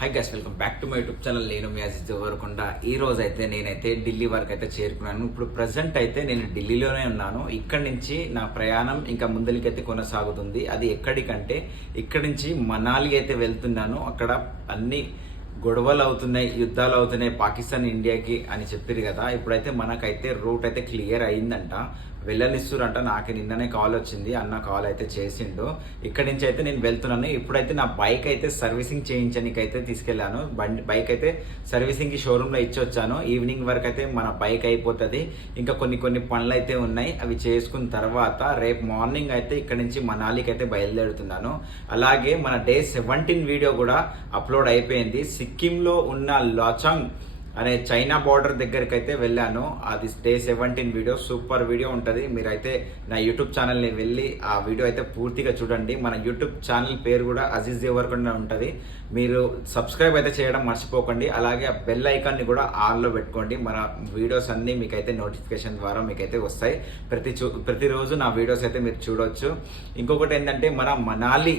Hi guys, welcome back to my YouTube channel. నేను మీ అజిత్ దేవరకొండ. ఈ రోజు అయితే నేనైతే ఢిల్లీ వరకు అయితే చేరుకున్నాను. ఇప్పుడు ప్రజెంట్ అయితే నేను ఢిల్లీలోనే ఉన్నాను. ఇక్కడి నుంచి నా ప్రయాణం ఇంకా ముందరికైతే కొనసాగుతుంది. అది ఎక్కడికంటే ఇక్కడి నుంచి మనాలి అయితే వెళ్తున్నాను. అక్కడ అన్ని గొడవలు అవుతున్నాయి, యుద్ధాలు అవుతున్నాయి పాకిస్తాన్ ఇండియాకి అని చెప్పారు కదా. ఇప్పుడైతే మనకైతే రూట్ అయితే క్లియర్ అయిందంట, వెళ్ళనిస్తురంట. నాకు నిన్ననే కాల్ వచ్చింది, అన్న కాల్ అయితే చేసిండు. ఇక్కడి నుంచి అయితే నేను వెళ్తున్నాను. ఇప్పుడైతే నా బైక్ అయితే సర్వీసింగ్ చేయించడానికి అయితే తీసుకెళ్లాను. బైక్ అయితే సర్వీసింగ్ కి షోరూమ్ లో ఇచ్చి వచ్చాను. ఈవినింగ్ వరకు అయితే మన బైక్ అయిపోతుంది. ఇంకా కొన్ని పనులు అయితే ఉన్నాయి, అవి చేసుకున్న తర్వాత రేపు మార్నింగ్ అయితే ఇక్కడ నుంచి మనాలికి అయితే బయలుదేరుతున్నాను. అలాగే మన డే 17 వీడియో కూడా అప్లోడ్ అయిపోయింది. సిక్కింలో ఉన్న లాచాంగ్ అనే చైనా బార్డర్ దగ్గరికి అయితే వెళ్ళాను. అది డే 17 వీడియో, సూపర్ వీడియో ఉంటుంది. మీరైతే నా యూట్యూబ్ ఛానల్ని వెళ్ళి ఆ వీడియో అయితే పూర్తిగా చూడండి. మన యూట్యూబ్ ఛానల్ పేరు కూడా అజీజ్ దేవరకొండ ఉంటుంది. మీరు సబ్స్క్రైబ్ అయితే చేయడం మర్చిపోకండి. అలాగే ఆ బెల్ ఐకాన్ని కూడా ఆన్లో పెట్టుకోండి. మన వీడియోస్ అన్నీ మీకైతే నోటిఫికేషన్ ద్వారా మీకైతే వస్తాయి. ప్రతిరోజు నా వీడియోస్ అయితే మీరు చూడవచ్చు. ఇంకొకటి ఏంటంటే మన మనాలి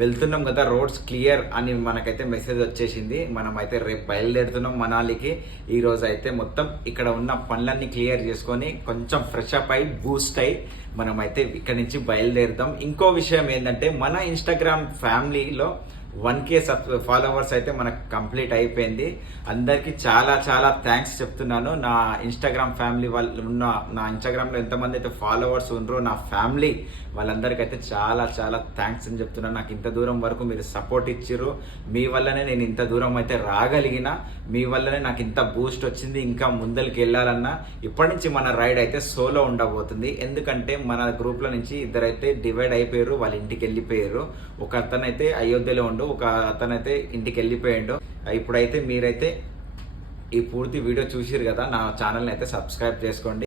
వెళ్తున్నాం కదా, రోడ్స్ క్లియర్ అని మనకైతే మెసేజ్ వచ్చేసింది. మనం అయితే రేపు బయలుదేరుతున్నాం మనాలికి. ఈ రోజు అయితే మొత్తం ఇక్కడ ఉన్న పనులన్నీ క్లియర్ చేసుకొని కొంచెం ఫ్రెష్ అప్ అయి బూస్ట్ అయి మనం అయితే ఇక్కడ నుంచి బయలుదేరుతాం. ఇంకో విషయం ఏంటంటే మన ఇన్స్టాగ్రామ్ ఫ్యామిలీలో 1K ఫాలోవర్స్ అయితే మనకు కంప్లీట్ అయిపోయింది. అందరికీ చాలా చాలా థ్యాంక్స్ చెప్తున్నాను. నా ఇన్స్టాగ్రామ్ ఫ్యామిలీ వాళ్ళు ఉన్న, నా ఇన్స్టాగ్రామ్లో ఎంతమంది అయితే ఫాలోవర్స్ ఉన్నారో నా ఫ్యామిలీ వాళ్ళందరికైతే చాలా చాలా థ్యాంక్స్ అని చెప్తున్నాను. నాకు ఇంత దూరం వరకు మీరు సపోర్ట్ ఇచ్చిర్రు. మీ వల్లనే నేను ఇంత దూరం అయితే రాగలిగిన, మీ వల్లనే నాకు ఇంత బూస్ట్ వచ్చింది. ఇంకా ముందరికి వెళ్ళాలన్నా ఇప్పటి నుంచి మన రైడ్ అయితే సోలో ఉండబోతుంది. ఎందుకంటే మన గ్రూప్లో నుంచి ఇద్దరైతే డివైడ్ అయిపోయారు, వాళ్ళ ఇంటికి వెళ్ళిపోయారు. ఒక అతనైతే అయోధ్యలో ఉండు, ఒక అతనైతే ఇంటికి వెళ్ళిపోయాడు. ఇప్పుడైతే మీరైతే ఈ పూర్తి వీడియో చూసిరు కదా, నా ఛానల్ని అయితే సబ్స్క్రైబ్ చేసుకోండి.